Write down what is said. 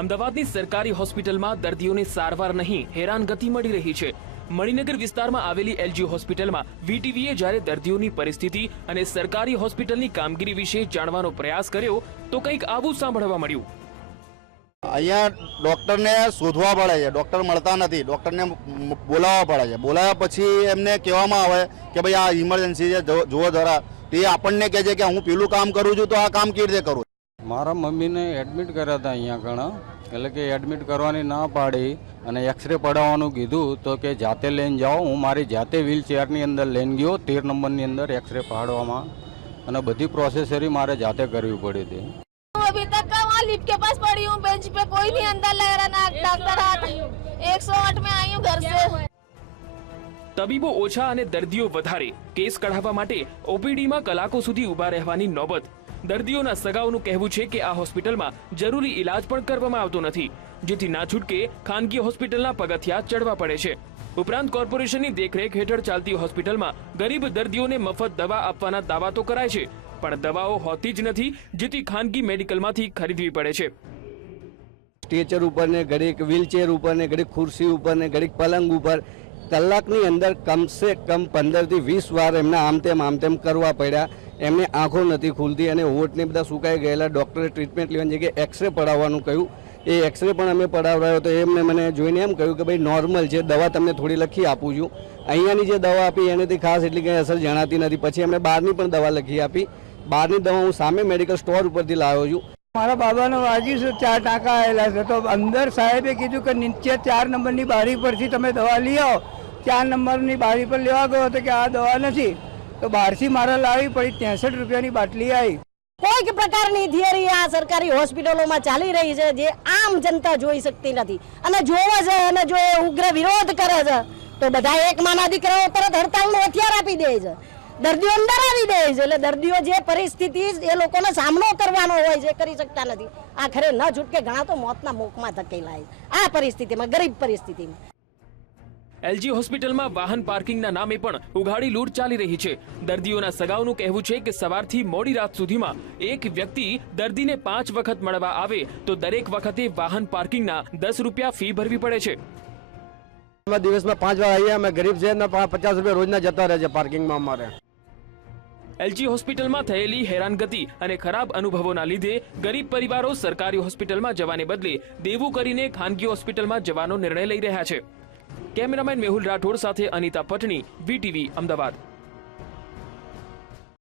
અમદાવાદની સરકારી હોસ્પિટલમાં દર્દીઓને સારવાર નહીં, હેરાનગતિ મળી રહી છે. મણિનગર વિસ્તારમાં આવેલી એલજી હોસ્પિટલમાં વીટીવીએ જ્યારે દર્દીઓની પરિસ્થિતિ અને સરકારી હોસ્પિટલની કામગીરી વિશે જાણવાનો પ્રયાસ કર્યો, તો કંઈક આવું સાંભળવા મળ્યું. અહીંયા ડૉક્ટરને શોધવા પડે છે. ડૉક્ટર મળતા નથી. ડૉક્ટરને બોલાવવા પડે છે. બોલાવ્યા પછી એમને કહેવામાં આવે કે ભાઈ આ ઇમરજન્સી છે જુઓ જરા. તે આપણને કહે છે કે હું પેલું કામ કરું છું તો આ કામ કેવી રીતે કરું? મારા મમ્મીને એડમિટ કર્યા હતા અહીંયા ઘણા એટલે કે એડમિટ કરવાની ના પાડી અને એક્સરે પડાવવાનું કીધું તો કે જાતે લઈને જાઓ હું મારી જાતે વ્હીલચેરની અંદર લઈને ગયો તેર નંબરની અંદર એક્સરે પાડવામાં અને બધી પ્રોસેસરી મારે જાતે કરવી પડી હતી अभी तक का वहाँ लिफ्ट के पास पड़ी हूँ बेंच पे कोई नहीं अंदर लग रहा ना डॉक्टर हाथ एक सौ आठ में आई हूँ घर से તબીબો ઓછા અને દર્દીઓ વધારે કેસ કઢાવવા માટે ઓપીડીમાં કલાકો સુધી ઊભા રહેવાની નોબત દર્દીઓના સગાઓનું કહેવું છે કે આ હોસ્પિટલમાં જરૂરી ઈલાજ પણ કરવામાં આવતો નથી, જેથી ના છૂટકે ખાનગી હોસ્પિટલના પગથિયા ચડવા પડે છે. ઉપરાંત કોર્પોરેશનની દેખરેખ હેઠળ ચાલતી હોસ્પિટલમાં ગરીબ દર્દીઓને મફત દવા આપવાના દાવા તો કરાય છે, પણ દવાઓ હોતી જ નથી, જેથી ખાનગી મેડિકલમાંથી ખરીદવી પડે છે. સ્ટેચર ઉપર ને ઘડીક વ્હીલચેર ઉપર ને ઘડીક ખુરશી ઉપર ને ઘડીક પલંગ ઉપર કલાકની અંદર કમસે કમ પંદરથી વીસ વાર એમને આમ તેમ આમ તેમ કરવા પડ્યા. એમને આંખો નથી ખુલતી અને હોઠને બધા સુકાઈ ગયેલા. ડૉક્ટરે ટ્રીટમેન્ટ લેવાની જગ્યાએ એક્સરે પડાવવાનું કહ્યું. એ એક્સરે પણ અમે પડાવડાયો તો એમને મને જોઈને એમ કહ્યું કે ભાઈ નોર્મલ છે, દવા તમને થોડી લખી આપું છું. અહીંયાની જે દવા આપી એનાથી ખાસ એટલી કંઈ અસર જણાતી નથી. પછી એમણે બહારની પણ દવા લખી આપી. બહારની દવા હું સામે મેડિકલ સ્ટોર ઉપરથી લાવ્યો છું. મારા બાબાને વાગ્યું છે, ચાર ટાંકા આવેલા છે. તો અંદર સાહેબે કીધું કે નીચે ચાર નંબરની બારી પરથી તમે દવા લઈ આવો. ચાર નંબરની બારી પર લેવા ગયો તો કે આ દવા નથી, તો બહારથી મારે લાવી પડી ત્રેસઠ રૂપિયાની બાટલી આવી કોઈક પ્રકારની થિયરી આ સરકારી હોસ્પિટલોમાં ચાલી રહી છે જે આમ જનતા જોઈ શકતી નથી. અને જોવે છે, અને જો એ ઉગ્ર વિરોધ કરે છે, તો બધા એક માના દીકરાઓ તરત હડતાલનું હથિયાર આપી દે છે. દર્દીઓ અંદર આવી દે છે, એટલે દર્દીઓ જે પરિસ્થિતિ એ લોકોનો સામનો કરવાનો હોય છે કરી શકતા નથી. આખરે ન છૂટકે ઘણા તો મોતના મુખમાં ધકેલાય આ પરિસ્થિતિમાં, ગરીબ પરિસ્થિતિમાં. એલજી હોસ્પિટલમાં વાહન પાર્કિંગના નામે પણ ઉઘાડી લૂંટ ચાલી રહી છે. દર્દીઓના સગાઓનું કહેવું છે કે સવારથી મોડી રાત સુધીમાં એક વ્યક્તિ દર્દીને પાંચ વખત મળવા આવે તો દરેક વખતે વાહન પાર્કિંગના દસ રૂપિયા ફી ભરવી પડે છે. અમે દિવસમાં પાંચ વાર આવીએ અમે ગરીબ છે પચાસ રૂપિયા રોજના જતા રહે છે પાર્કિંગમાં અમારે. એલજી હોસ્પિટલમાં થયેલી હેરાનગતિ અને ખરાબ અનુભવોના લીધે ગરીબ પરિવારો સરકારી હોસ્પિટલમાં જવાને બદલે દેવું કરીને ખાનગી હોસ્પિટલમાં જવાનો નિર્ણય લઈ રહ્યા છે. કેમેરામેન મેહુલ રાઠોડ સાથે અનિતા પટણી વીટીવી અમદાવાદ.